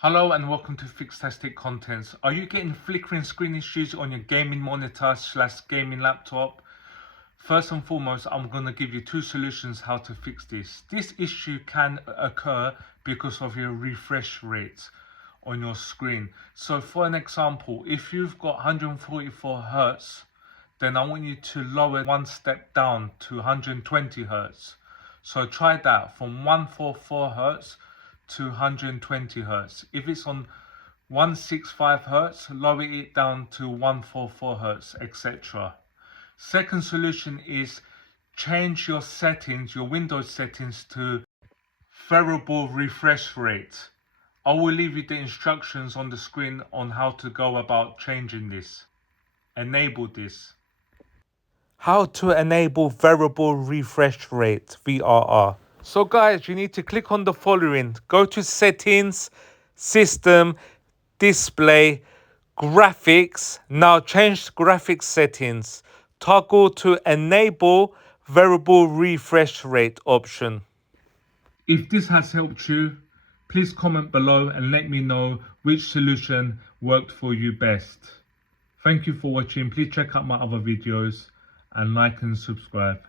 Hello and welcome to FIXtastic Contents. Are you getting flickering screen issues on your gaming monitor / gaming laptop? First and foremost, I'm going to give you two solutions how to fix this. This issue can occur because of your refresh rate on your screen. So for an example, if you've got 144 Hz, then I want you to lower one step down to 120 Hz. So try that from 144 Hz to 120 Hz. If it's on 165 Hz, lower it down to 144 Hz, etc. Second solution is change your settings, your Windows settings, to variable refresh rate. I will leave you the instructions on the screen on how to go about changing this. Enable this. How to enable variable refresh rate, VRR. So guys, you need to click on the following. Go to settings, system, display, graphics. Now change graphics settings. Toggle to enable variable refresh rate option. If this has helped you, please comment below and let me know which solution worked for you best. Thank you for watching. Please check out my other videos and like and subscribe.